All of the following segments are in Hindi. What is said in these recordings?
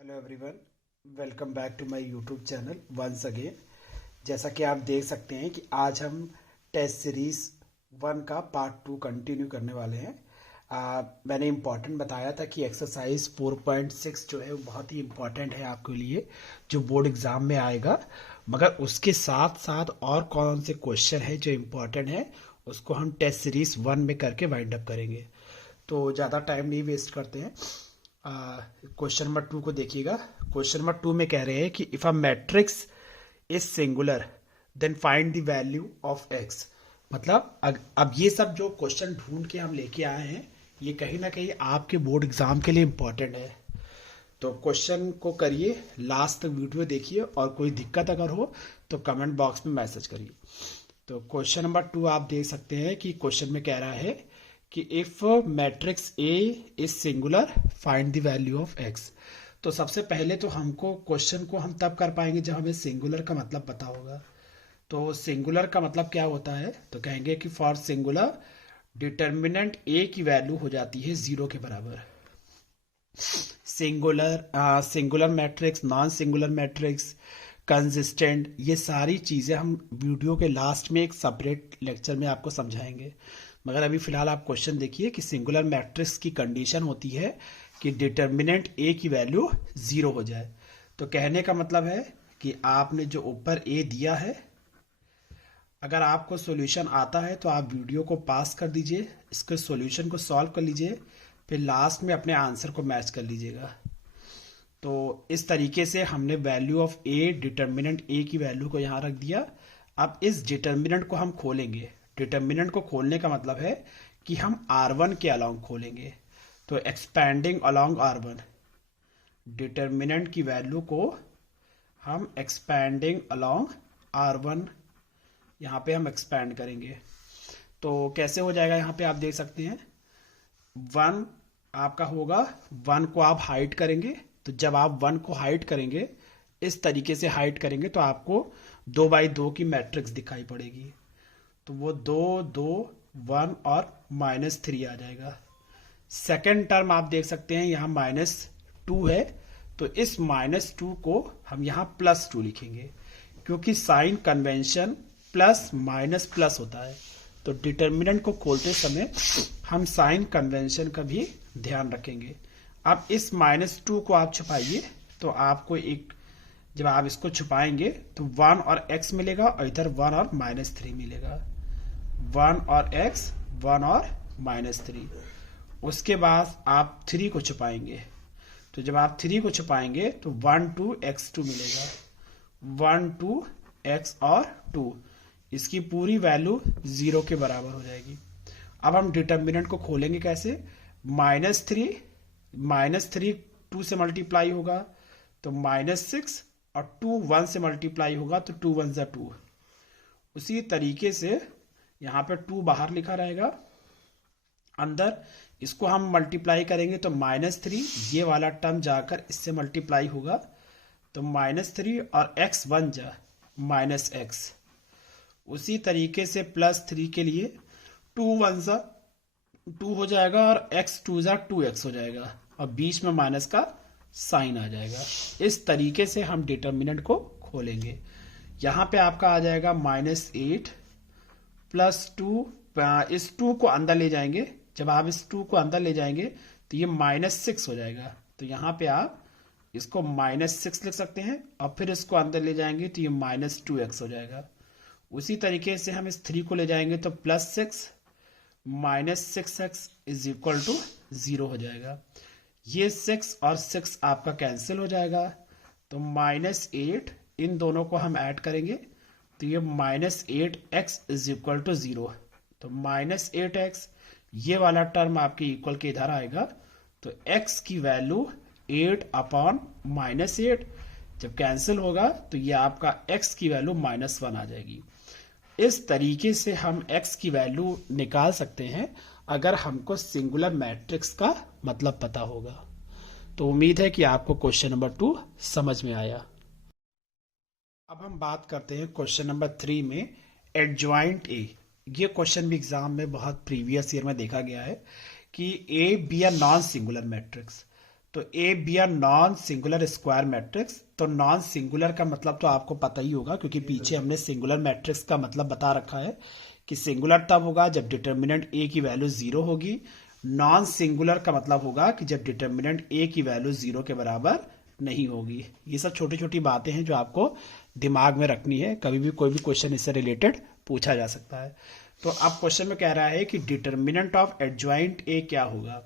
Hello everyone, welcome back to my YouTube channel once again. जैसा कि आप देख सकते हैं कि आज हम टेस्ट सीरीज 1 का पार्ट 2 कंटिन्यू करने वाले हैं। मैंने इम्पॉर्टेंट बताया था कि एक्सरसाइज 4.6 जो है वो बहुत ही इम्पॉर्टेंट है आपके लिए, जो बोर्ड एग्ज़ाम में आएगा। मगर उसके साथ साथ और कौन से क्वेश्चन है जो इम्पॉर्टेंट है उसको हम टेस्ट सीरीज 1 में करके वाइंड अप करेंगे। तो ज़्यादा टाइम नहीं वेस्ट करते हैं। क्वेश्चन नंबर 2 को देखिएगा। क्वेश्चन नंबर 2 में कह रहे हैं कि if a matrix is singular then find the value of x. मतलब अब ये सब जो क्वेश्चन ढूंढ के हम लेके आए हैं ये कहीं ना कहीं आपके बोर्ड एग्जाम के लिए इम्पोर्टेंट है। तो क्वेश्चन को करिए, लास्ट तक वीडियो देखिए और कोई दिक्कत अगर हो तो कमेंट बॉक्स में मैसेज करिए। तो क्वेश्चन नंबर 2 आप देख सकते हैं कि क्वेश्चन में कह रहा है कि if matrix A is singular find the value of x. तो सबसे पहले तो हमको क्वेश्चन को हम तब कर पाएंगे जब हमें सिंगुलर का मतलब पता होगा। तो सिंगुलर का मतलब क्या होता है, तो कहेंगे कि फॉर सिंगुलर डिटर्मिनेंट ए की वैल्यू हो जाती है 0 के बराबर। Singular matrix, non singular matrix, consistent, ये सारी चीज़ें हम वीडियो के लास्ट में एक सेपरेट लेक्चर में आपको समझाएंगे। मगर अभी फिलहाल आप क्वेश्चन देखिए कि सिंगुलर मैट्रिक्स की कंडीशन होती है कि डिटर्मिनेंट ए की वैल्यू 0 हो जाए। तो कहने का मतलब है कि आपने जो ऊपर ए दिया है, अगर आपको सॉल्यूशन आता है तो आप वीडियो को पास कर दीजिए, इसके सॉल्यूशन को सॉल्व कर लीजिए, फिर लास्ट में अपने आंसर को मैच कर लीजिएगा। तो इस तरीके से हमने value of A, determinant A की वैल्यू को यहाँ रख दिया। अब इस डिटर्मिनेंट को हम खोलेंगे। डिटर्मिनेंट को खोलने का मतलब है कि हम R1 के अलोंग खोलेंगे। तो एक्सपैंडिंग अलोंग R1, डिटर्मिनेंट की वैल्यू को हम एक्सपैंडिंग अलोंग R1 यहाँ पे हम एक्सपैंड करेंगे। तो कैसे हो जाएगा, यहाँ पे आप देख सकते हैं 1 आपका होगा, 1 को आप हाइड करेंगे। तो जब आप 1 को हाइड करेंगे, इस तरीके से हाइड करेंगे तो आपको 2x2 की मैट्रिक्स दिखाई पड़ेगी। तो वो 2, 2, 1 और -3 आ जाएगा। सेकेंड टर्म आप देख सकते हैं यहाँ -2 है, तो इस -2 को हम यहाँ +2 लिखेंगे, क्योंकि sign convention plus minus plus होता है। तो डिटर्मिनेंट को खोलते समय हम साइन कन्वेंशन का भी ध्यान रखेंगे। अब इस -2 को आप छुपाइए, तो आपको एक, जब आप इसको छुपाएंगे तो 1 और x मिलेगा और इधर 1 और -3 मिलेगा। 1 और x, 1 और -3। उसके बाद आप 3 को छुपाएंगे, तो जब आप 3 को छुपाएंगे तो 1, 2 x2 मिलेगा। 1, 2 x और 2, इसकी पूरी वैल्यू 0 के बराबर हो जाएगी। अब हम डिटर्मिनेंट को खोलेंगे कैसे, -3 2 से मल्टीप्लाई होगा तो -6 और 2 1 से मल्टीप्लाई होगा तो 2 1 ज़ा 2। उसी तरीके से यहाँ पे 2 बाहर लिखा रहेगा, अंदर इसको हम मल्टीप्लाई करेंगे तो -3, ये वाला टर्म जाकर इससे मल्टीप्लाई होगा तो -3 और x 1 जा -x। उसी तरीके से +3 के लिए 2 1 ज़ा 2 हो जाएगा और x 2 ज़ा 2x हो जाएगा और बीच में माइनस का साइन आ जाएगा। इस तरीके से हम डिटर्मिनेंट को खोलेंगे। यहाँ पे आपका आ जाएगा -8 +2, इस 2 को अंदर ले जाएंगे। जब आप इस 2 को अंदर ले जाएंगे तो ये -6 हो जाएगा। तो यहाँ पे आप इसको -6 लिख सकते हैं और फिर इसको अंदर ले जाएंगे तो ये -2x हो जाएगा। उसी तरीके से हम इस 3 को ले जाएंगे तो +6 -6x इज इक्वल टू 0 हो जाएगा। ये 6 और 6 आपका कैंसिल हो जाएगा, तो -8, इन दोनों को हम ऐड करेंगे तो ये -8x इज इक्वल टू 0। तो -8x, ये वाला टर्म आपके इक्वल के इधर आएगा, तो x की वैल्यू 8/-8, जब कैंसिल होगा तो ये आपका x की वैल्यू -1 आ जाएगी। इस तरीके से हम x की वैल्यू निकाल सकते हैं अगर हमको सिंगुलर मैट्रिक्स का मतलब पता होगा। तो उम्मीद है कि आपको क्वेश्चन नंबर 2 समझ में आया। अब हम बात करते हैं क्वेश्चन नंबर 3 में, एडजॉइंट ए। ये क्वेश्चन भी एग्जाम में बहुत प्रीवियस ईयर में देखा गया है कि A B a non singular matrix. तो A B are non singular square matrix. तो नॉन सिंगुलर का मतलब तो आपको पता ही होगा, क्योंकि पीछे हमने सिंगुलर मैट्रिक्स का मतलब बता रखा है कि सिंगुलर तब होगा जब डिटर्मिनेंट ए की वैल्यू जीरो होगी। नॉन सिंगुलर का मतलब होगा कि जब डिटर्मिनेंट ए की वैल्यू जीरो के बराबर नहीं होगी। ये सब छोटी छोटी बातें हैं जो आपको दिमाग में रखनी है, कभी भी कोई भी क्वेश्चन इससे रिलेटेड पूछा जा सकता है। तो अब क्वेश्चन में कह रहा है कि डिटर्मिनेंट ऑफ एडजॉइंट ए क्या होगा।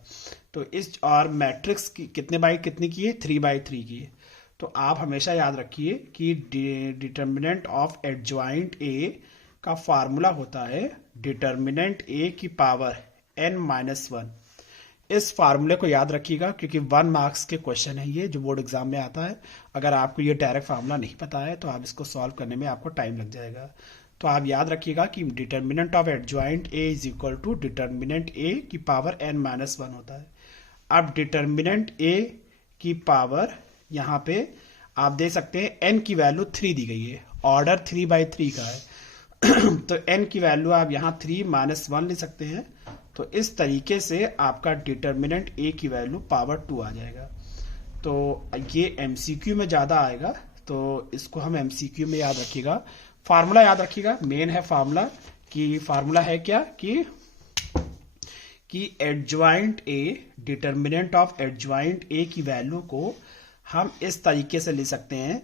तो इस और मैट्रिक्स की कितने बाई कितनी की है, 3/3 की है। तो आप हमेशा याद रखिए कि डिटर्मिनेंट ऑफ एडजॉइंट ए का फार्मूला होता है डिटर्मिनेंट ए की पावर n-1। इस फार्मूले को याद रखिएगा, क्योंकि 1 मार्क्स के क्वेश्चन है ये, जो बोर्ड एग्जाम में आता है। अगर आपको ये डायरेक्ट फार्मूला नहीं पता है तो आप इसको सॉल्व करने में आपको टाइम लग जाएगा। तो आप याद रखिएगा कि determinant of adjoint A is equal to determinant A की पावर n-1 होता है। अब डिटर्मिनेंट ए की पावर यहाँ पे आप दे सकते हैं n की वैल्यू 3 दी गई है, ऑर्डर 3/3 का है। तो n की वैल्यू आप यहाँ 3-1 ले सकते हैं। तो इस तरीके से आपका डिटर्मिनेंट a की वैल्यू पावर 2 आ जाएगा। तो ये एमसीक्यू में ज़्यादा आएगा, तो इसको हम एमसीक्यू में याद रखिएगा। फार्मूला याद रखिएगा, मेन है फार्मूला। कि फार्मूला है क्या कि adjoint A, determinant of adjoint ए की वैल्यू को हम इस तरीके से ले सकते हैं,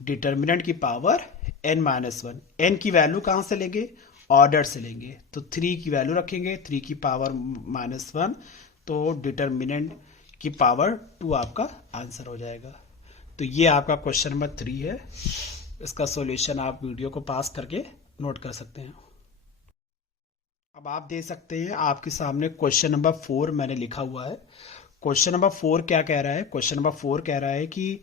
डिटर्मिनेंट की पावर n-1। n की वैल्यू कहाँ से लेंगे, ऑर्डर से लेंगे। तो 3 की वैल्यू रखेंगे, 3 की पावर -1, तो डिटर्मिनेंट की पावर 2 आपका आंसर हो जाएगा। तो ये आपका क्वेश्चन नंबर 3 है। इसका सॉल्यूशन आप वीडियो को पास करके नोट कर सकते हैं। अब आप दे सकते हैं, आपके सामने क्वेश्चन नंबर 4 मैंने लिखा हुआ है। क्वेश्चन नंबर 4 क्या कह रहा है, क्वेश्चन नंबर 4 कह रहा है कि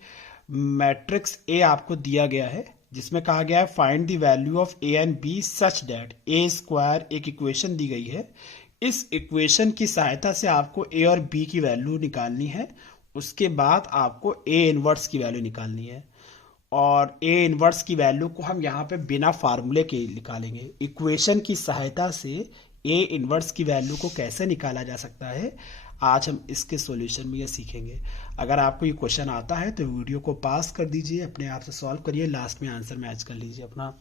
मैट्रिक्स ए आपको दिया गया है, जिसमें कहा गया है find the value of A and B such that A square, एक इक्वेशन दी गई है। इस इक्वेशन की सहायता से आपको ए और बी की वैल्यू निकालनी है। उसके बाद आपको ए इनवर्स की वैल्यू निकालनी है, और ए इनवर्स की वैल्यू को हम यहाँ पे बिना फार्मूले के निकालेंगे। इक्वेशन की सहायता से ए इनवर्स की वैल्यू को कैसे निकाला जा सकता है, आज हम इसके सॉल्यूशन में ये सीखेंगे। अगर आपको ये क्वेश्चन आता है तो वीडियो को पास कर दीजिए, अपने आप से सॉल्व करिए, लास्ट में आंसर मैच कर लीजिए अपना।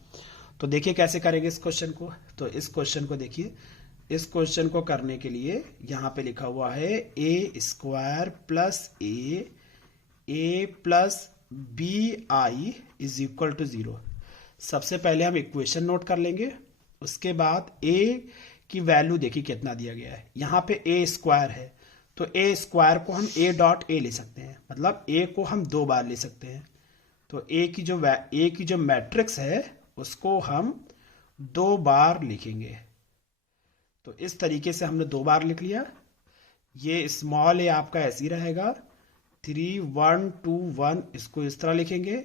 तो देखिए कैसे करेंगे इस क्वेश्चन को। तो इस क्वेश्चन को देखिए, इस क्वेश्चन को करने के लिए यहाँ पे लिखा हुआ है A square plus A plus B I is equal to 0। सबसे पहले हम इक्वेशन नोट कर लेंगे, उसके बाद ए की वैल्यू देखिए कितना दिया गया है। यहाँ पे ए स्क्वायर है, तो ए स्क्वायर को हम ए डॉट ए ले सकते हैं, मतलब ए को हम 2 बार ले सकते हैं। तो ए की जो मैट्रिक्स है उसको हम 2 बार लिखेंगे। तो इस तरीके से हमने 2 बार लिख लिया। ये स्मॉल ए आपका ऐसे ही रहेगा, 3 1 2 1, इसको इस तरह लिखेंगे।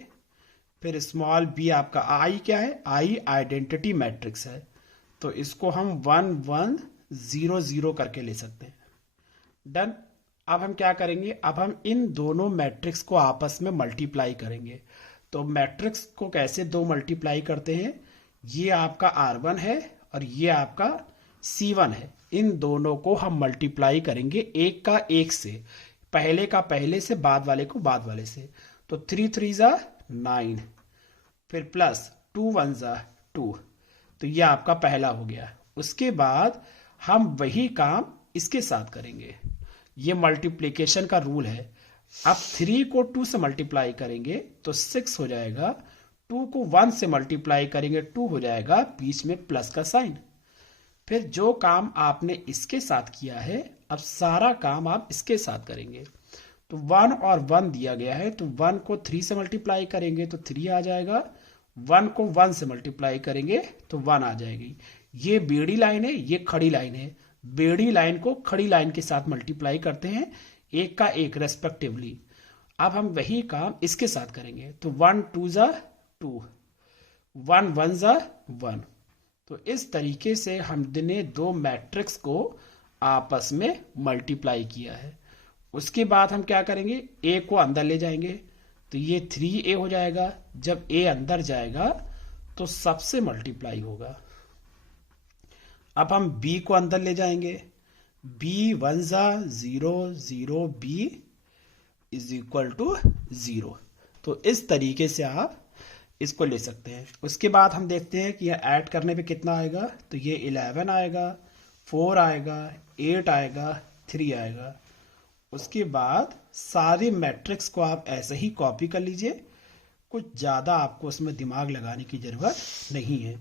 फिर स्मॉल बी आपका आई क्या है, आई आइडेंटिटी मैट्रिक्स है, तो इसको हम 1 1 0 0 करके ले सकते हैं। डन। अब हम क्या करेंगे, अब हम इन दोनों मैट्रिक्स को आपस में मल्टीप्लाई करेंगे। तो मैट्रिक्स को कैसे 2 मल्टीप्लाई करते हैं, ये आपका R1 है और ये आपका C1 है। इन दोनों को हम मल्टीप्लाई करेंगे एक का एक से, पहले का पहले से, बाद वाले को बाद वाले से। तो 3 3 9, फिर प्लस 2 1 2, तो ये आपका पहला हो गया। उसके बाद हम वही काम इसके साथ करेंगे, ये मल्टीप्लिकेशन का रूल है। अब 3 को 2 से मल्टीप्लाई करेंगे तो 6 हो जाएगा, 2 को 1 से मल्टीप्लाई करेंगे 2 हो जाएगा, बीच में प्लस का साइन। फिर जो काम आपने इसके साथ किया है, अब सारा काम आप इसके साथ करेंगे। तो 1 और 1 दिया गया है, तो 1 को 3 से मल्टीप्लाई करेंगे तो 3 आ जाएगा, 1 को 1 से मल्टीप्लाई करेंगे तो 1 आ जाएगी। ये बेड़ी लाइन है, ये खड़ी लाइन है। बेड़ी लाइन को खड़ी लाइन के साथ मल्टीप्लाई करते हैं, एक का एक रेस्पेक्टिवली। अब हम वही काम इसके साथ करेंगे, तो 1 2 2, 1 1 1। तो इस तरीके से हमने 2 मैट्रिक्स को आपस में मल्टीप्लाई किया है। उसके बाद हम क्या करेंगे, ए को अंदर ले जाएंगे, तो ये 3a हो जाएगा। जब a अंदर जाएगा तो सबसे मल्टीप्लाई होगा। अब हम b को अंदर ले जाएंगे, b 1 0 0 b, is equal to 0। तो इस तरीके से आप इसको ले सकते हैं। उसके बाद हम देखते हैं कि यह ऐड करने पे कितना आएगा। तो ये 11 आएगा, 4 आएगा, 8 आएगा, 3 आएगा। उसके बाद सारे मैट्रिक्स को आप ऐसे ही कॉपी कर लीजिए। कुछ ज़्यादा आपको उसमें दिमाग लगाने की ज़रूरत नहीं है।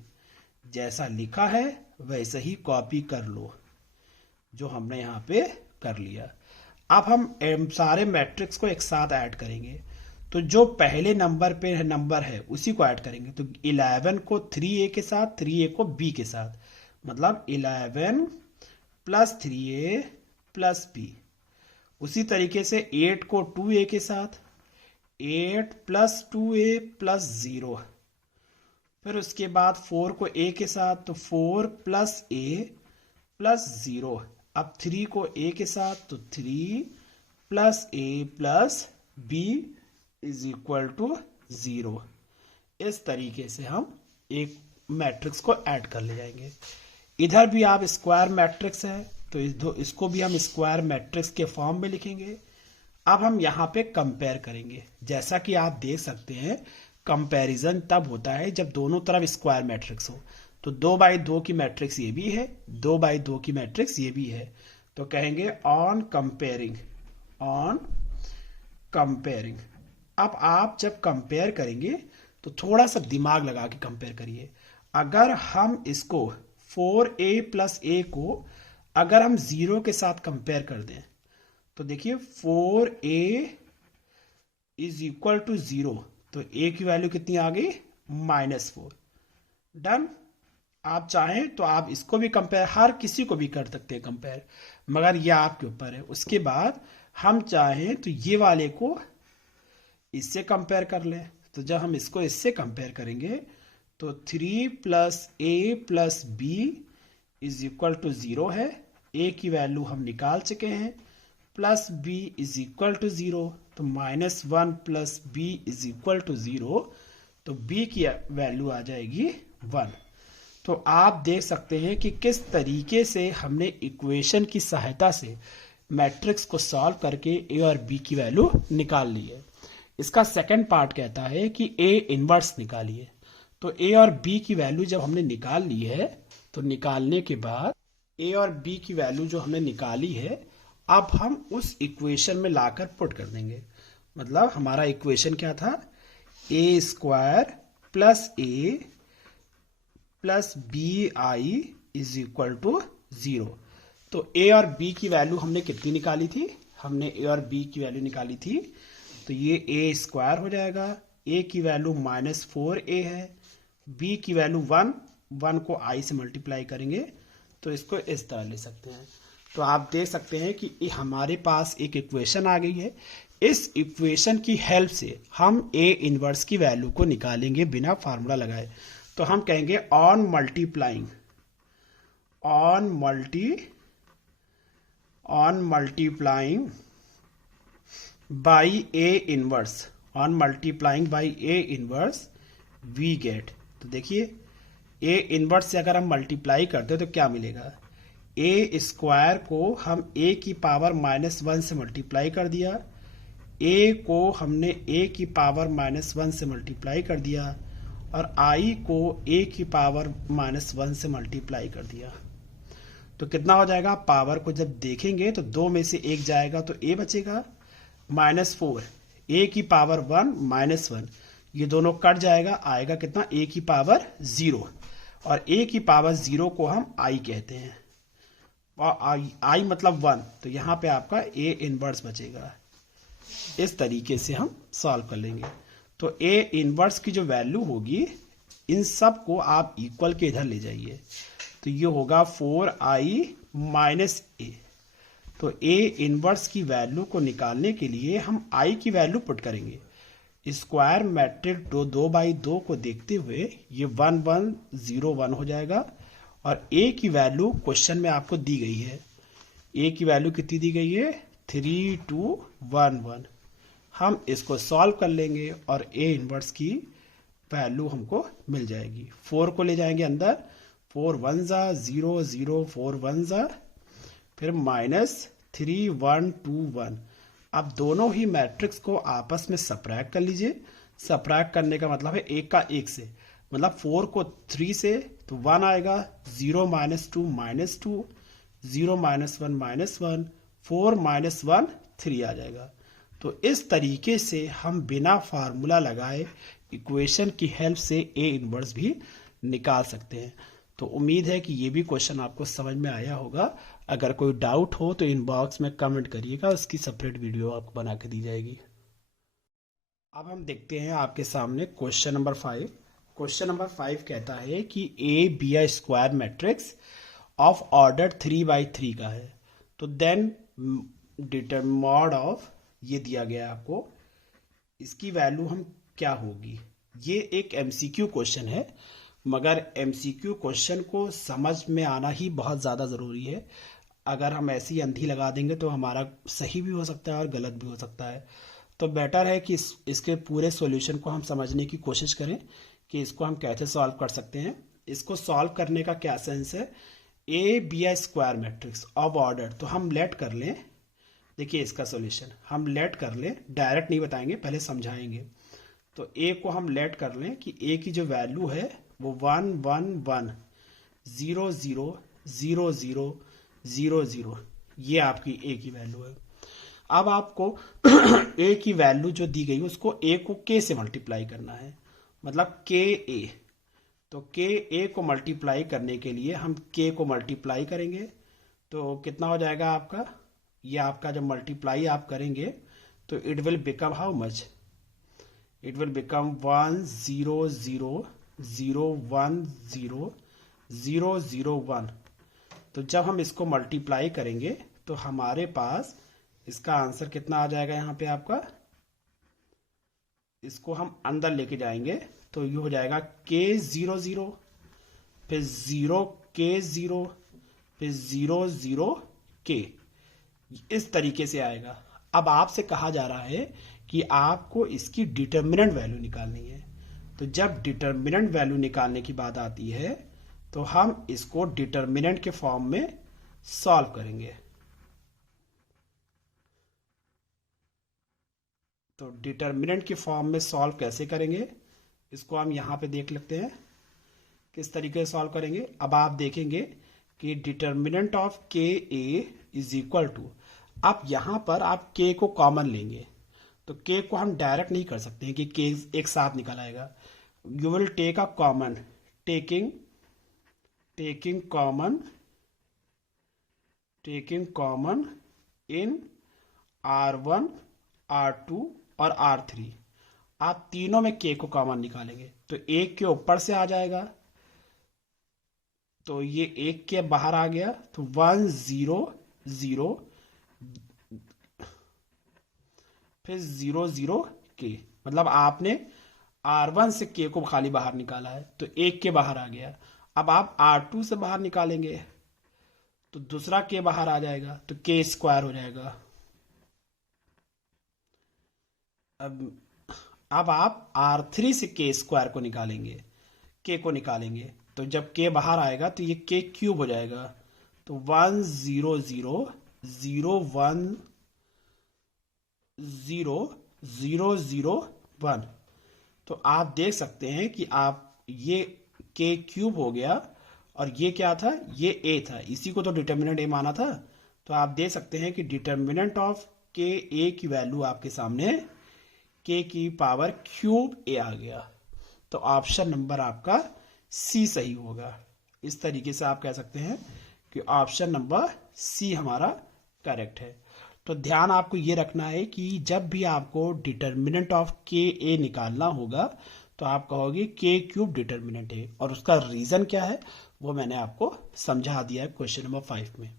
जैसा लिखा है वैसे ही कॉपी कर लो, जो हमने यहाँ पे कर लिया। अब हम सारे मैट्रिक्स को एक साथ ऐड करेंगे। तो जो पहले नंबर पे नंबर है उसी को ऐड करेंगे। तो 11 को 3a के साथ, 3a को b के साथ, मतलब 11 प्लस 3a प्लस b। उसी तरीके से 8 को 2a के साथ, 8 प्लस 2a प्लस 0। फिर उसके बाद 4 को a के साथ, तो 4 प्लस a प्लस 0। अब 3 को a के साथ, तो 3 plus a plus b is equal to 0। इस तरीके से हम एक मैट्रिक्स को ऐड कर ले जाएंगे। इधर भी आप स्क्वायर मैट्रिक्स है, तो इसको भी हम स्क्वायर मैट्रिक्स के फॉर्म में लिखेंगे। अब हम यहाँ पे कंपेयर करेंगे। जैसा कि आप देख सकते हैं, कंपैरिजन तब होता है जब दोनों तरफ स्क्वायर मैट्रिक्स हो। तो 2x2 की मैट्रिक्स ये भी है, 2x2 की मैट्रिक्स ये भी है। तो कहेंगे ऑन कंपेयरिंग। अब आप जब कंपेयर करेंगे तो थोड़ा सा दिमाग लगा के कंपेयर करिए। अगर हम इसको 4a प्लस a को अगर हम 0 के साथ कंपेयर कर दें, तो देखिए 4a इज इक्वल टू 0। तो a की वैल्यू कितनी आ गई? -4। डन। आप चाहें तो आप इसको भी कंपेयर, हर किसी को भी कर सकते हैं कंपेयर, मगर यह आपके ऊपर है। उसके बाद हम चाहें तो ये वाले को इससे कंपेयर कर लें। तो जब हम इसको इससे कंपेयर करेंगे तो 3 plus a plus b is equal to 0 है। a की वैल्यू हम निकाल चुके हैं, plus b is equal to 0। तो -1 plus b is equal to 0। तो b की वैल्यू आ जाएगी 1। तो आप देख सकते हैं कि किस तरीके से हमने इक्वेशन की सहायता से मैट्रिक्स को सॉल्व करके a और b की वैल्यू निकाल ली है। इसका सेकंड पार्ट कहता है कि a इनवर्स निकालिए। तो a और b की वैल्यू जब हमने निकाल ली है, तो निकालने के बाद a और b की वैल्यू जो हमने निकाली है, अब हम उस इक्वेशन में लाकर पुट कर देंगे। मतलब हमारा इक्वेशन क्या था? a square plus a plus B I is equal to 0। तो a और b की वैल्यू हमने कितनी निकाली थी? हमने a और b की वैल्यू निकाली थी, तो ये a स्क्वायर हो जाएगा। a की वैल्यू -4a है, b की वैल्यू 1 को i से मल्टीप्लाई करेंगे तो इसको इस तरह ले सकते हैं। तो आप देख सकते हैं कि हमारे पास एक इक्वेशन आ गई है। इस इक्वेशन की हेल्प से हम a इनवर्स की वैल्यू को निकालेंगे बिना फार्मूला लगाए। तो हम कहेंगे on multiplying by a inverse we get. तो देखिए a इनवर्स से अगर हम मल्टीप्लाई करते हैं तो क्या मिलेगा? a स्क्वायर को हम a की पावर -1 से मल्टीप्लाई कर दिया, a को हमने a की पावर -1 से मल्टीप्लाई कर दिया, और i को a की पावर -1 से मल्टीप्लाई कर दिया। तो कितना हो जाएगा? पावर को जब देखेंगे तो 2 में से 1 जाएगा तो a बचेगा, -4, a की पावर 1 -1, ये दोनों कट जाएगा, आएगा कितना? a की पावर 0। और a की पावर 0 को हम i कहते हैं, और i मतलब 1। तो यहाँ पे आपका a इनवर्स बचेगा। इस तरीके से हम सॉल्व कर लेंगे। तो a इनवर्स की जो वैल्यू होगी, इन सब को आप इक्वल के इधर ले जाइए, तो ये होगा 4i - a। तो a इनवर्स की वैल्यू को निकालने के लिए हम i की वैल्यू पुट करेंगे। स्क्वायर मैट्रिक्स 2/2 को देखते हुए ये 1 1 0 1 हो जाएगा, और a की वैल्यू क्वेश्चन में आपको दी गई है। a की वैल्यू कितनी दी गई है? 3 2 1 1। हम इसको सॉल्व कर लेंगे और a इनवर्स की वैल्यू हमको मिल जाएगी। 4 को ले जाएंगे अंदर, 4 1 0 0 4 1 फिर -3 1 2 1। अब दोनों ही मैट्रिक्स को आपस में सबट्रैक्ट कर लीजिए। सबट्रैक्ट करने का मतलब है एक का एक से, मतलब 4 को 3 से तो 1 आएगा, 0 -2 -2, 0 -1 -1, 4 -1 3 आ जाएगा। तो इस तरीके से हम बिना फार्मूला लगाए इक्वेशन की हेल्प से ए इनवर्स भी निकाल सकते हैं। तो उम्मीद है कि ये भी क्वेश्चन आपको समझ में आया होगा। अगर कोई डाउट हो तो इनबॉक्स में कमेंट करिएगा, उसकी सेपरेट वीडियो आपको बना के दी जाएगी। अब हम देखते हैं आपके सामने क्वेश्चन नंबर 5। क्वेश्चन नंबर 5 कहता है कि A B I square matrix of order 3/3 का है। तो देन डिटरमॉड ऑफ, ये दिया गया है आपको, इसकी वैल्यू हम क्या होगी। ये एक एमसीक्यू क्वेश्चन है, मगर एमसीक्यू क्वेश्चन को समझ में आना ही बहुत ज़्यादा ज़रूरी है। अगर हम ऐसी अंधी लगा देंगे तो हमारा सही भी हो सकता है और गलत भी हो सकता है। तो बेटर है कि इसके पूरे सॉल्यूशन को हम समझने की कोशिश करें कि इसको हम कैसे सॉल्व कर सकते हैं। इसको सॉल्व करने का क्या सेंस है, A B I square matrix of order, तो हम लेट कर लें। देखिए इसका सॉल्यूशन हम लेट कर लें, डायरेक्ट नहीं बताएंगे, पहले समझाएंगे। तो ए को हम लेट कर लें कि ए की जो वैल्यू है वो 1 1 1 0 0 0 0 0 0, ये आपकी ए की वैल्यू है। अब आपको ए की वैल्यू जो दी गई उसको ए को के से मल्टीप्लाई करना है, मतलब के ए। तो के ए को मल्टीप्लाई करने के लिए हम के को मल्टीप्लाई करेंगे, तो कितना हो जाएगा आपका, ये आपका जब मल्टीप्लाई आप करेंगे तो it will become how much, it will become 1 0 0 0 1 0 0 0 1। तो जब हम इसको मल्टीप्लाई करेंगे तो हमारे पास इसका आंसर कितना आ जाएगा, यहाँ पे आपका, इसको हम अंदर लेके जाएंगे तो ये हो जाएगा के 0 0, फिर 0 के 0, फिर 0 0 के, इस तरीके से आएगा। अब आपसे कहा जा रहा है कि आपको इसकी डिटर्मिनेंट वैल्यू निकालनी है। तो जब डिटर्मिनेंट वैल्यू निकालने की बात आती है तो हम इसको डिटर्मिनेंट के फॉर्म में सॉल्व करेंगे। तो डिटर्मिनेंट के फॉर्म में सॉल्व कैसे करेंगे, इसको हम यहाँ पे देख लेते हैं किस तरीके से सॉल्व करेंगे। अब आप देखेंगे कि डिटर्मिनेंट ऑफ के ए इज इक्वल टू, आप यहाँ पर आप के को कॉमन लेंगे, तो के को हम डायरेक्ट नहीं कर सकते हैं कि के एक साथ निकल आएगा। You will take a common, taking common in R1 R2 और R3। आप तीनों में के को कॉमन निकालेंगे तो एक के ऊपर से आ जाएगा, तो ये एक के बाहर आ गया, तो 1 0 0, फिर 0 0 के, मतलब आपने R1 से के को खाली बाहर निकाला है तो एक के बाहर आ गया। अब आप R2 से बाहर निकालेंगे तो दूसरा के बाहर आ जाएगा, तो के स्क्वायर हो जाएगा। अब आप R3 से के स्क्वायर को निकालेंगे, के को निकालेंगे, तो जब के बाहर आएगा तो ये के क्यूब हो जाएगा, तो 1 0 0 0 1 0 0 0 1। तो आप देख सकते हैं कि आप ये के क्यूब हो गया और ये क्या था, ये ए था, इसी को तो डिटर्मिनेंट ए माना था। तो आप देख सकते हैं कि डिटर्मिनेंट ऑफ के ए की वैल्यू आपके सामने के की पावर क्यूब ए आ गया। तो ऑप्शन नंबर आपका सी सही होगा। इस तरीके से आप कह सकते हैं कि ऑप्शन नंबर सी हमारा करेक्ट है। तो ध्यान आपको ये रखना है कि जब भी आपको डिटर्मिनेंट ऑफ के ए निकालना होगा तो आप कहोगे के क्यूब डिटर्मिनेंट है, और उसका रीजन क्या है वो मैंने आपको समझा दिया है क्वेश्चन नंबर 5 में।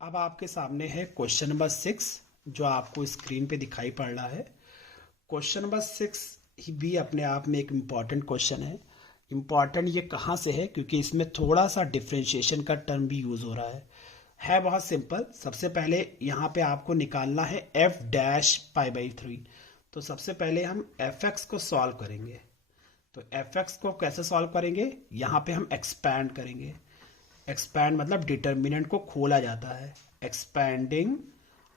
अब आपके सामने है क्वेश्चन नंबर 6 जो आपको स्क्रीन पे दिखाई पड़ रहा है। क्वेश्चन नंबर 6 भी अपने आप में एक इम्पॉर्टेंट क्वेश्चन है। इम्पॉर्टेंट ये कहाँ से है, क्योंकि इसमें थोड़ा सा डिफ्रेंशिएशन का टर्म भी यूज हो रहा है बहुत सिंपल। सबसे पहले यहाँ पे आपको निकालना है f डैश π/3। तो सबसे पहले हम fx को सॉल्व करेंगे। तो fx को कैसे सॉल्व करेंगे, यहाँ पे हम एक्सपैंड करेंगे। एक्सपैंड मतलब डिटर्मिनेंट को खोला जाता है, एक्सपैंडिंग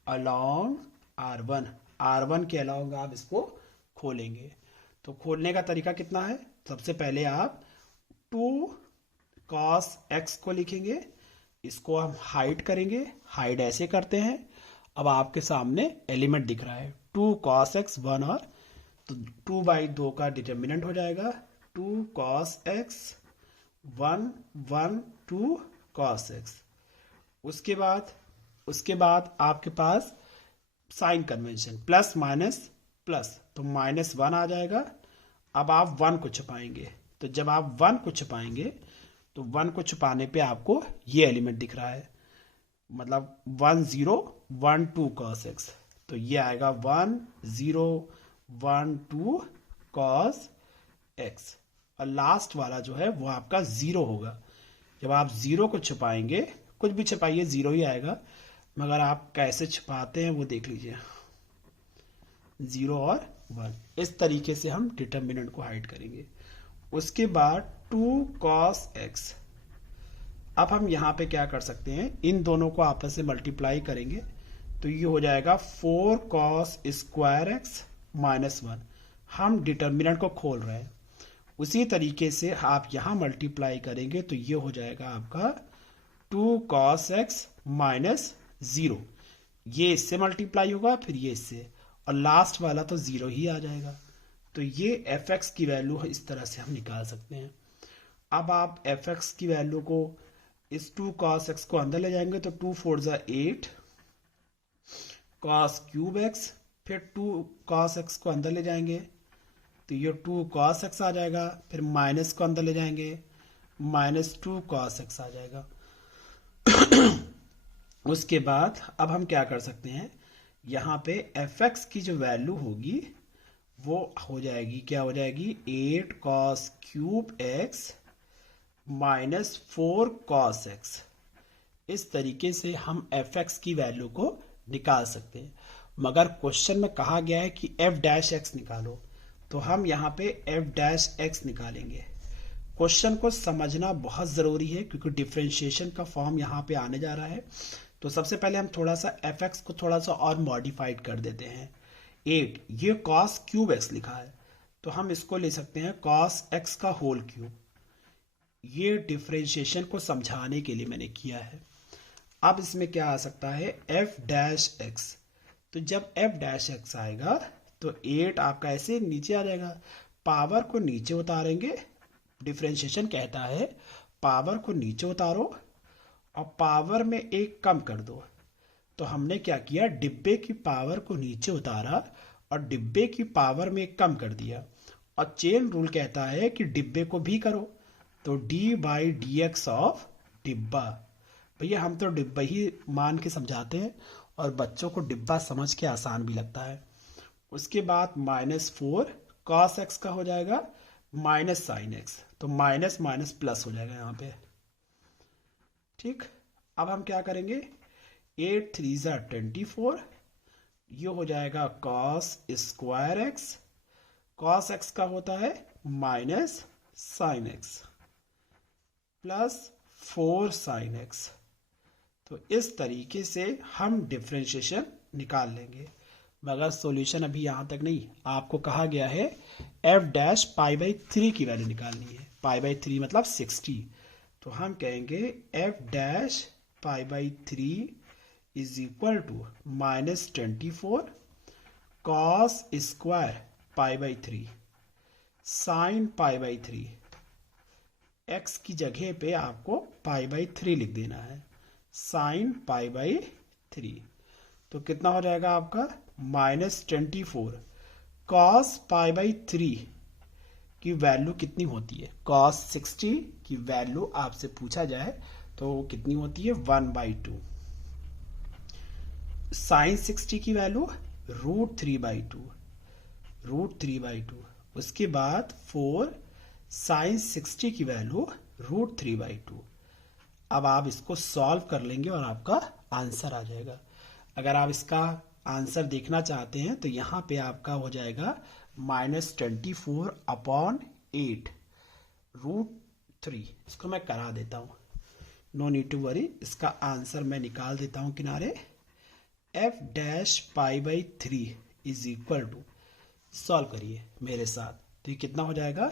अलोंग R1, R1 के अलोंग आप इसको खोलेंगे। तो खोलने का तरीका कितना है, सबसे पहले आप 2 cos x को लिखेंगे, इसको हम हाइड करेंगे, हाइड ऐसे करते हैं। अब आपके सामने एलिमेंट दिख रहा है 2 cos x 1 और, तो 2/2 का डिटर्मिनेंट हो जाएगा 2 cos x 1 1 2 cos x। उसके बाद आपके पास sign convention plus minus plus, तो -1 आ जाएगा। अब आप 1 को छुपाएंगे, तो जब आप 1 को छुपाएंगे तो 1 को छुपाने पे आपको ये एलिमेंट दिख रहा है, मतलब 1 0 1 2 cos x, तो ये आएगा 1 0 1 2 cos x। और लास्ट वाला जो है वो आपका 0 होगा। जब आप 0 को छुपाएंगे, कुछ भी छुपाइए 0 ही आएगा, मगर आप कैसे छुपाते हैं वो देख लीजिए, 0 और 1, इस तरीके से हम डिटर्मिनेंट को हाइड करेंगे। उसके बाद 2 cos x, अब हम यहाँ पे क्या कर सकते हैं, इन दोनों को आपस में मल्टीप्लाई करेंगे, तो ये हो जाएगा 4 cos स्क्वायर x -1। हम डिटर्मिनेंट को खोल रहे हैं, उसी तरीके से आप यहाँ मल्टीप्लाई करेंगे तो ये हो जाएगा आपका 2 cos x -0। ये इससे मल्टीप्लाई होगा, फिर ये इससे, और लास्ट वाला तो 0 ही आ जाएगा। तो ये fx की वैल्यू इस तरह से हम निकाल सकते हैं। अब आप fx की वैल्यू को इस 2 cos x को अंदर ले जाएंगे, तो 2 4 8 cos क्यूब x, फिर 2 cos x को अंदर ले जाएंगे तो ये 2 cos x आ जाएगा, फिर माइनस को अंदर ले जाएंगे -2 cos x आ जाएगा। उसके बाद अब हम क्या कर सकते हैं, यहाँ पे fx की जो वैल्यू होगी वो हो जाएगी, क्या हो जाएगी 8 cos cube x -4 cos x। इस तरीके से हम fx की वैल्यू को निकाल सकते हैं। मगर क्वेश्चन में कहा गया है कि f' निकालो, तो हम यहाँ पे f' निकालेंगे। क्वेश्चन को समझना बहुत ज़रूरी है क्योंकि डिफरेंशिएशन का फॉर्म यहाँ पे आने जा रहा है। तो सबसे पहले हम थोड़ा सा fx को थोड़ा सा और मॉडिफाइड कर देते हैं। 8, ये cos क्यूब x लिखा है, तो हम इसको ले सकते हैं cos x का होल क्यूब। ये डिफरेंशिएशन को समझाने के लिए मैंने किया है। अब इसमें क्या आ सकता है f', तो जब f' आएगा तो 8 आपका ऐसे नीचे आ जाएगा, पावर को नीचे उतारेंगे, डिफरेंशिएशन कहता है पावर को नीचे उतारो और पावर में 1 कम कर दो। तो हमने क्या किया, डिब्बे की पावर को नीचे उतारा और डिब्बे की पावर में 1 कम कर दिया। और चेन रूल कहता है कि डिब्बे को भी करो, तो d/dx ऑफ डिब्बा। भैया हम तो डिब्बा ही मान के समझाते हैं और बच्चों को डिब्बा समझ के आसान भी लगता है। उसके बाद -4 cos x का हो जाएगा माइनस साइन x, तो माइनस माइनस प्लस हो जाएगा यहाँ पे। ठीक, अब हम क्या करेंगे, 8 3 24, ये हो जाएगा cos square x, cos x का होता है minus sine x plus 4 sine x। तो इस तरीके से हम डिफरेंशिएशन निकाल लेंगे, मगर सॉल्यूशन अभी यहाँ तक नहीं। आपको कहा गया है f' π/3 की वैल्यू निकालनी है, π/3 मतलब 60। तो हम कहेंगे f' π/3 is equal to -24 cos square π/3 sine π/3। x की जगह पे आपको π/3 लिख देना है, साइन π/3। तो कितना हो जाएगा आपका -24 cos π/3 की वैल्यू कितनी होती है, cos 60 की वैल्यू आपसे पूछा जाए तो कितनी होती है 1/2। साइन 60 की वैल्यू √3/2। उसके बाद 4 साइन 60 की वैल्यू √3/2। अब आप इसको सॉल्व कर लेंगे और आपका आंसर आ जाएगा। अगर आप इसका आंसर देखना चाहते हैं तो यहाँ पे आपका हो जाएगा -24/8 √3। इसको मैं करा देता हूँ, नो नीड टू वरी, इसका आंसर मैं निकाल देता हूँ किनारे। F dash pi by 3 is equal to, solve करिए मेरे साथ, तो ये कितना हो जाएगा,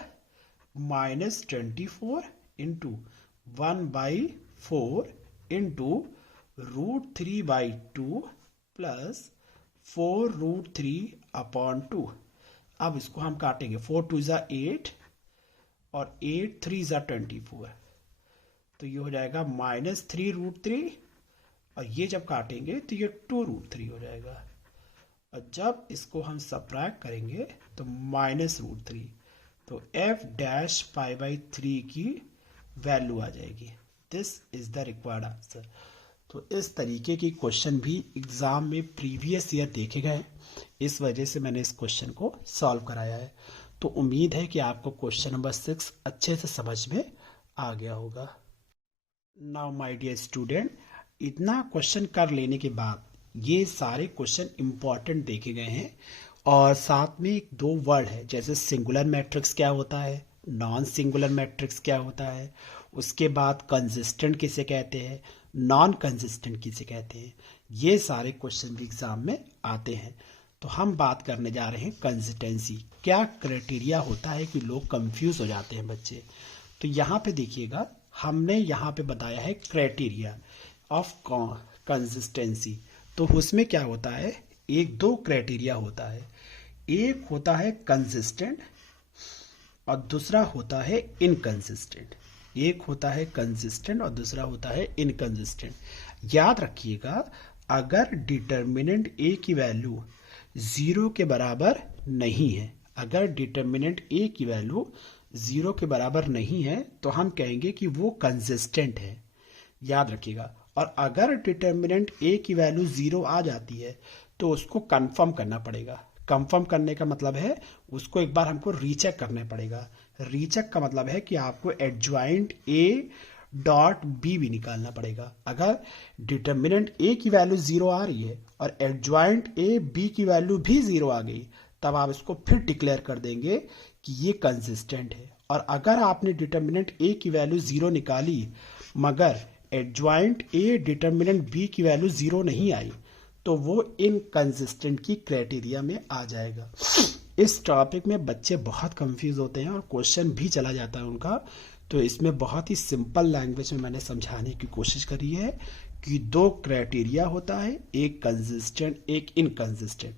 -24 इंटू 1/4 इंटू √3/2 प्लस 4√3/2। अब इसको हम काटेंगे, 4 2 ज़ा 8 और 8 3 ज़ा 24, तो ये हो जाएगा -3√3, और ये जब काटेंगे तो ये 2√3 हो जाएगा, और जब इसको हम सब्ट्रैक्ट करेंगे तो -√3, तो एफ डैश पाई बाई 3 की वैल्यू आ जाएगी। This is the required answer. तो इस तरीके की क्वेश्चन भी एग्जाम में प्रीवियस ईयर देखे गए, इस वजह से मैंने इस क्वेश्चन को सॉल्व कराया है। तो उम्मीद है कि आपको क्वेश्चन नंबर 6 अच्छे से समझ में आ गया होगा। नाउ माय डियर स्टूडेंट, इतना क्वेश्चन कर लेने के बाद ये सारे क्वेश्चन इंपॉर्टेंट देखे गए हैं, और साथ में एक दो वर्ड है, जैसे सिंगुलर मैट्रिक्स क्या होता है, नॉन सिंगुलर मैट्रिक्स क्या होता है, उसके बाद कंसिस्टेंट किसे कहते हैं, नॉन कंसिस्टेंट किसे कहते हैं, ये सारे क्वेश्चन भी एग्जाम में आते हैं। तो हम बात करने जा रहे हैं कंसिस्टेंसी, क्या क्राइटेरिया होता है कि लोग कंफ्यूज हो जाते हैं बच्चे। तो यहाँ पे देखिएगा, हमने यहाँ पे बताया है क्राइटेरिया ऑफ कंसिस्टेंसी। तो उसमें क्या होता है, एक दो क्राइटेरिया होता है, एक होता है कंसिस्टेंट और दूसरा होता है इनकंसिस्टेंट। एक होता है कंसिस्टेंट और दूसरा होता है इनकंसिस्टेंट। याद रखिएगा, अगर डिटर्मिनेंट ए की वैल्यू 0 के बराबर नहीं है, अगर डिटर्मिनेंट ए की वैल्यू 0 के बराबर नहीं है तो हम कहेंगे कि वो कंसिस्टेंट है, याद रखिएगा। और अगर डिटर्मिनेंट ए की वैल्यू 0 आ जाती है तो उसको कंफर्म करना पड़ेगा। कंफर्म करने का मतलब है उसको एक बार हमको रीचेक करना पड़ेगा। रीचेक का मतलब है कि आपको एडजॉइंट ए डॉट बी भी निकालना पड़ेगा। अगर डिटर्मिनेंट ए की वैल्यू 0 आ रही है और एडजॉइंट ए बी की वैल्यू भी 0 आ गई, तब आप इसको फिर डिक्लेयर कर देंगे कि ये कंसिस्टेंट है। और अगर आपने डिटर्मिनेंट ए की वैल्यू 0 निकाली मगर एडजॉइंट ए डिटर्मिनेंट बी की वैल्यू 0 नहीं आई, तो वो इनकंसिस्टेंट की क्राइटेरिया में आ जाएगा। इस टॉपिक में बच्चे बहुत कंफ्यूज होते हैं और क्वेश्चन भी चला जाता है उनका। तो इसमें बहुत ही सिंपल लैंग्वेज में मैंने समझाने की कोशिश करी है कि दो क्राइटेरिया होता है, एक कंसिस्टेंट एक इनकंसिस्टेंट।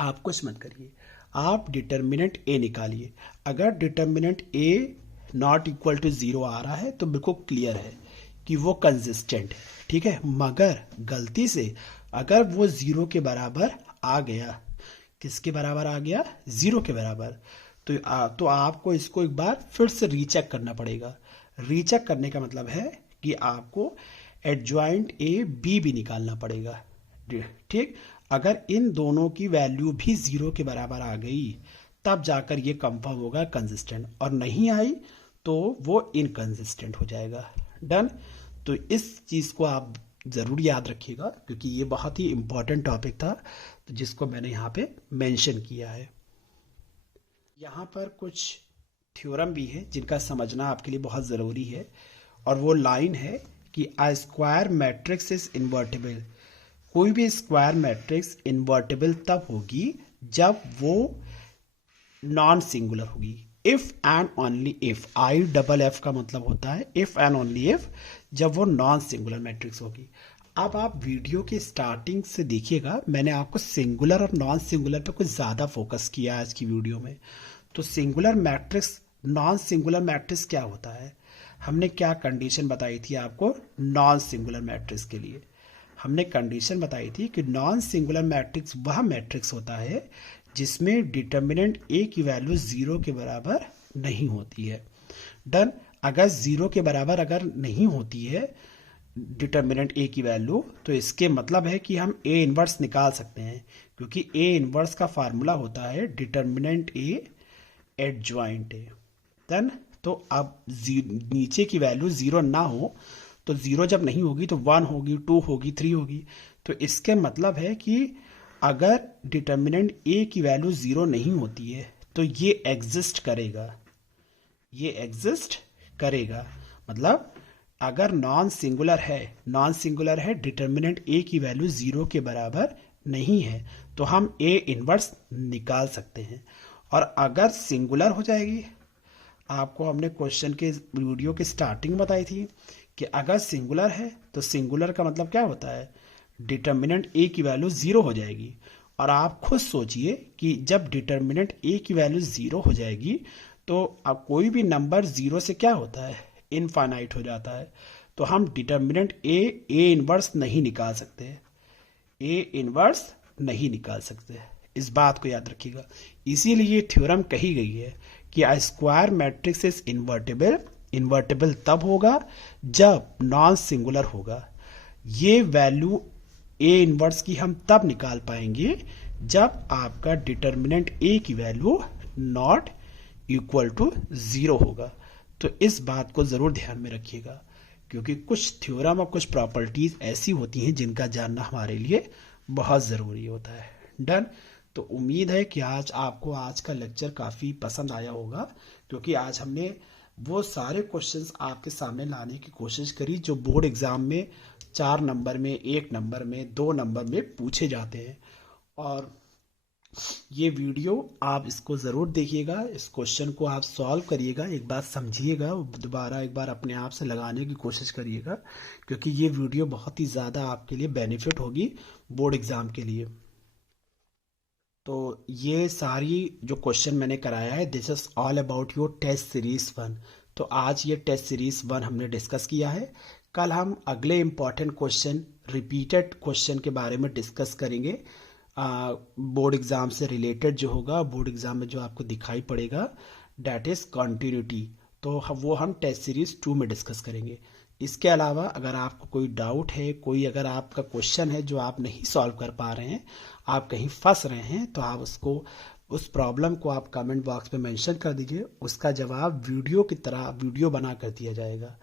आप कुछ मत करिए, आप डिटर्मिनेंट ए निकालिए। अगर determinant A not equal to 0 आ रहा है तो बिल्कुल क्लियर है कि वो कंसिस्टेंट है, ठीक है। मगर गलती से अगर वो 0 के बराबर आ गया, किसके बराबर आ गया, 0 के बराबर, तो आपको इसको एक बार फिर से रीचेक करना पड़ेगा। रीचेक करने का मतलब है कि आपको एडजॉइंट ए बी भी निकालना पड़ेगा, ठीक। अगर इन दोनों की वैल्यू भी 0 के बराबर आ गई तब जाकर ये कंफर्म होगा कंसिस्टेंट, और नहीं आई तो वो इनकंसिस्टेंट हो जाएगा। डन। तो इस चीज़ को आप ज़रूर याद रखिएगा क्योंकि ये बहुत ही इंपॉर्टेंट टॉपिक था, तो जिसको मैंने यहाँ पे मेंशन किया है। यहाँ पर कुछ थ्योरम भी है जिनका समझना आपके लिए बहुत ज़रूरी है, और वो लाइन है कि a square matrix is invertible. कोई भी स्क्वायर मैट्रिक्स इन्वर्टिबल तब होगी जब वो नॉन सिंगुलर होगी। If and only if, IFF का मतलब होता है इफ एंड ओनली इफ, जब वो नॉन सिंगुलर मैट्रिक्स होगी। अब आप वीडियो के स्टार्टिंग से देखिएगा, मैंने आपको सिंगुलर और नॉन सिंगुलर पे कुछ ज़्यादा फोकस किया है आज की वीडियो में। तो singular matrix, non singular matrix क्या होता है, हमने क्या कंडीशन बताई थी आपको नॉन सिंगुलर मैट्रिक्स के लिए। हमने कंडीशन बताई थी कि नॉन सिंगुलर मैट्रिक्स वह मैट्रिक्स होता है जिसमें डिटर्मिनेंट ए की वैल्यू 0 के बराबर नहीं होती है। डन। अगर 0 के बराबर अगर नहीं होती है डिटर्मिनेंट ए की वैल्यू, तो इसके मतलब है कि हम ए इनवर्स निकाल सकते हैं, क्योंकि ए इनवर्स का फार्मूला होता है determinant A adjoint A. Done. तो अब नीचे की वैल्यू 0 ना हो, तो 0 जब नहीं होगी तो 1 होगी, 2 होगी, 3 होगी। तो इसके मतलब है कि अगर डिटर्मिनेंट ए की वैल्यू 0 नहीं होती है तो ये एग्जिस्ट करेगा, ये एग्जिस्ट करेगा। मतलब अगर नॉन सिंगुलर है डिटर्मिनेंट ए की वैल्यू 0 के बराबर नहीं है तो हम ए इनवर्स निकाल सकते हैं। और अगर सिंगुलर हो जाएगी, आपको हमने क्वेश्चन के वीडियो की स्टार्टिंग बताई थी कि अगर सिंगुलर है तो सिंगुलर का मतलब क्या होता है, डिटर्मिनेंट ए की वैल्यू 0 हो जाएगी। और आप खुद सोचिए कि जब डिटर्मिनेंट ए की वैल्यू 0 हो जाएगी तो अब कोई भी नंबर 0 से क्या होता है, इनफाइनाइट हो जाता है। तो हम डिटर्मिनेंट ए इनवर्स नहीं निकाल सकते, ए इनवर्स नहीं निकाल सकते, इस बात को याद रखिएगा। इसीलिए ये थ्योरम कही गई है कि a square matrix is invertible. Invertible तब होगा जब नॉन सिंगुलर होगा। ये वैल्यू ए इनवर्स की हम तब निकाल पाएंगे जब आपका डिटर्मिनेंट ए की वैल्यू नॉट इक्वल टू 0 होगा। तो इस बात को ज़रूर ध्यान में रखिएगा, क्योंकि कुछ थ्योरम और कुछ प्रॉपर्टीज ऐसी होती हैं जिनका जानना हमारे लिए बहुत ज़रूरी होता है। डन। तो उम्मीद है कि आज का लेक्चर काफ़ी पसंद आया होगा, क्योंकि आज हमने वो सारे क्वेश्चंस आपके सामने लाने की कोशिश करी जो बोर्ड एग्ज़ाम में 4 नंबर में, 1 नंबर में, 2 नंबर में पूछे जाते हैं। और ये वीडियो आप इसको ज़रूर देखिएगा, इस क्वेश्चन को आप सॉल्व करिएगा, एक बार समझिएगा, दोबारा एक बार अपने आप से लगाने की कोशिश करिएगा, क्योंकि ये वीडियो बहुत ही ज़्यादा आपके लिए बेनिफिट होगी बोर्ड एग्ज़ाम के लिए। तो ये सारी जो क्वेश्चन मैंने कराया है, this is all about your test series 1। तो आज ये टेस्ट सीरीज 1 हमने डिस्कस किया है। कल हम अगले इम्पॉर्टेंट क्वेश्चन, रिपीटेड क्वेश्चन के बारे में डिस्कस करेंगे। बोर्ड एग्ज़ाम से रिलेटेड जो होगा, बोर्ड एग्ज़ाम में जो आपको दिखाई पड़ेगा, डैट इज़ कॉन्टिन्यूटी। तो वो हम टेस्ट सीरीज 2 में डिस्कस करेंगे। इसके अलावा अगर आपको कोई डाउट है, कोई अगर आपका क्वेश्चन है जो आप नहीं सॉल्व कर पा रहे हैं, आप कहीं फंस रहे हैं, तो आप उस प्रॉब्लम को आप कमेंट बॉक्स में मेंशन कर दीजिए, उसका जवाब वीडियो की तरह वीडियो बना कर दिया जाएगा।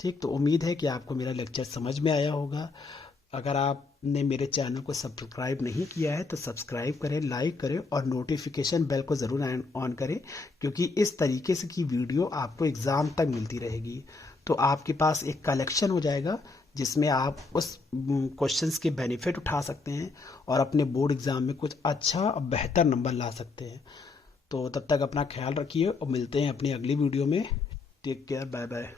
ठीक, तो उम्मीद है कि आपको मेरा लेक्चर समझ में आया होगा। अगर आपने मेरे चैनल को सब्सक्राइब नहीं किया है तो सब्सक्राइब करें, लाइक करें और नोटिफिकेशन बेल को ज़रूर ऑन करें, क्योंकि इस तरीके से की वीडियो आपको एग्ज़ाम तक मिलती रहेगी। तो आपके पास एक कलेक्शन हो जाएगा जिसमें आप उस क्वेश्चंस के बेनिफिट उठा सकते हैं और अपने बोर्ड एग्ज़ाम में कुछ अच्छा और बेहतर नंबर ला सकते हैं। तो तब तक अपना ख्याल रखिए और मिलते हैं अपनी अगली वीडियो में। Take care, bye bye.